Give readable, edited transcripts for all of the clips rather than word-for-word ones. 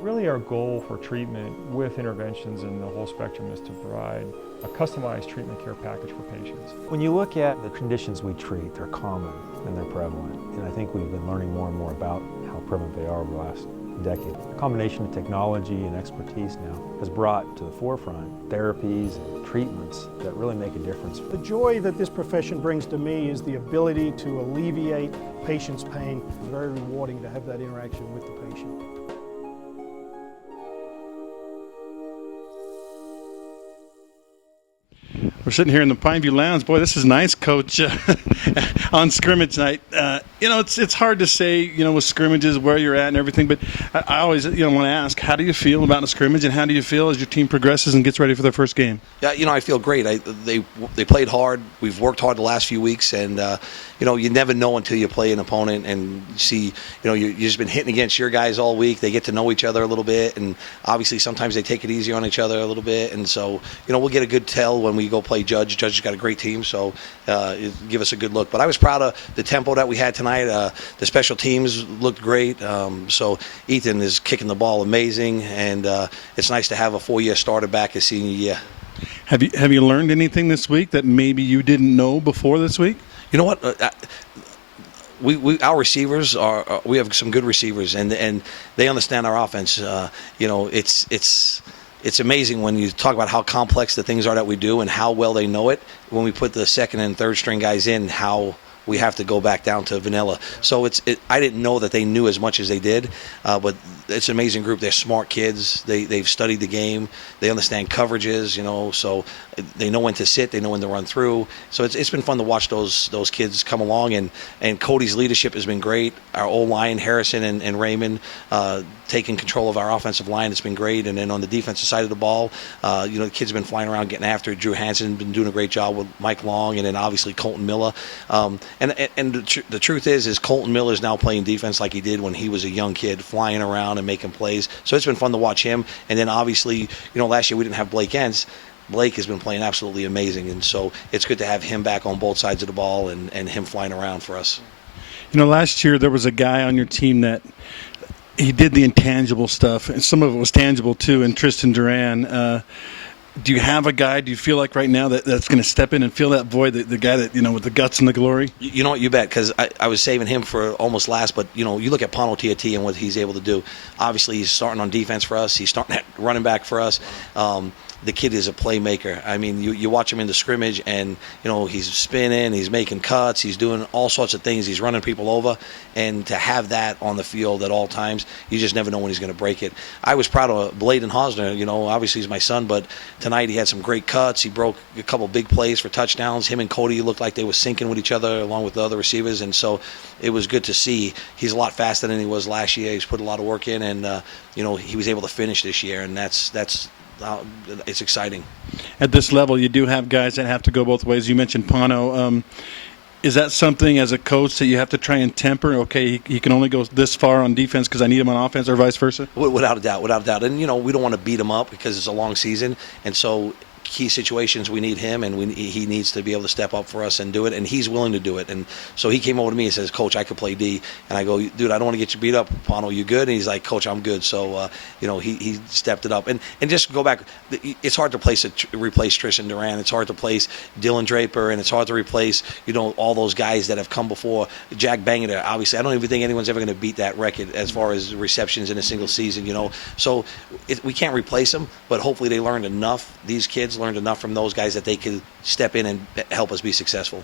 Really our goal for treatment with interventions in the whole spectrum is to provide a customized treatment care package for patients. When you look at the conditions we treat, they're common and they're prevalent. And I think we've been learning more and more about how prevalent they are over the last decade. A combination of technology and expertise now has brought to the forefront therapies and treatments that really make a difference. The joy that this profession brings to me is the ability to alleviate patients' pain. It's very rewarding to have that interaction with the patient. We're sitting here in the Pineview Lounge. Boy, this is nice, Coach, on scrimmage night. It's hard to say, with scrimmages where you're at and everything, but I always, want to ask, how do you feel about a scrimmage, and how do you feel as your team progresses and gets ready for their first game? Yeah, I feel great. They played hard. We've worked hard the last few weeks, and you never know until you play an opponent and see, you've just been hitting against your guys all week. They get to know each other a little bit, and obviously sometimes they take it easier on each other a little bit, and so we'll get a good tell when we go play Judge. Judge has got a great team, so give us a good look. But I was proud of the tempo that we had tonight. The special teams looked great. So Ethan is kicking the ball amazing, and it's nice to have a 4-year starter back his senior year. Have you learned anything this week that maybe you didn't know before this week? You know what? Our receivers we have some good receivers, and they understand our offense. It's amazing when you talk about how complex the things are that we do and how well they know it. When we put the second and third string guys in, how we have to go back down to vanilla. So I didn't know that they knew as much as they did, but it's an amazing group. They're smart kids. They've studied the game. They understand coverages, so they know when to sit. They know when to run through. So it's been fun to watch those kids come along, and Cody's leadership has been great. Our O-line, Harrison and Raymond, taking control of our offensive line. It's been great. And then on the defensive side of the ball, the kids have been flying around getting after it. Drew Hansen been doing a great job with Mike Long, and then obviously Colton Miller. And the truth is Colton Miller is now playing defense like he did when he was a young kid, flying around and making plays. So it's been fun to watch him. And then obviously, last year we didn't have Blake Entz. Blake has been playing absolutely amazing, and so it's good to have him back on both sides of the ball and him flying around for us. Last year there was a guy on your team that he did the intangible stuff, and some of it was tangible too, and Tristan Duran. Do you have a guy, do you feel like right now that's going to step in and fill that void, the guy that, with the guts and the glory? You know what, you bet, because I was saving him for almost last, but, you look at Pano Tiati and what he's able to do. Obviously, he's starting on defense for us. He's starting at running back for us. The kid is a playmaker. I mean, you watch him in the scrimmage, and, he's spinning, he's making cuts, he's doing all sorts of things. He's running people over, and to have that on the field at all times, you just never know when he's going to break it. I was proud of Bladen Hosner. Obviously he's my son, but tonight he had some great cuts. He broke a couple big plays for touchdowns. Him and Cody looked like they were syncing with each other along with the other receivers, and so it was good to see. He's a lot faster than he was last year. He's put a lot of work in, and he was able to finish this year, and that's it's exciting. At this level, you do have guys that have to go both ways. You mentioned Pano. Is that something as a coach that you have to try and temper? Okay, he can only go this far on defense because I need him on offense, or vice versa? Without a doubt. And, we don't want to beat him up because it's a long season. And so key situations we need him, and he needs to be able to step up for us and do it, and he's willing to do it. And so he came over to me and says, Coach, I could play D. And I go, dude, I don't want to get you beat up, Pano, you good? And he's like, Coach, I'm good. So he stepped it up, and just go back, it's hard to replace Tristan Duran. It's hard to replace Dylan Draper, and it's hard to replace all those guys that have come before. Jack Bangor, obviously I don't even think anyone's ever going to beat that record as far as receptions in a single season. So we can't replace them, but hopefully they learned enough. These kids learned enough from those guys that they could step in and help us be successful.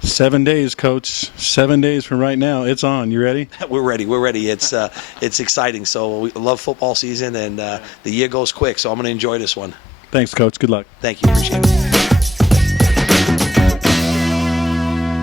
7 days, Coach. 7 days from right now. It's on. You ready? We're ready. It's exciting. So we love football season, and the year goes quick, so I'm going to enjoy this one. Thanks, Coach. Good luck. Thank you. Appreciate it.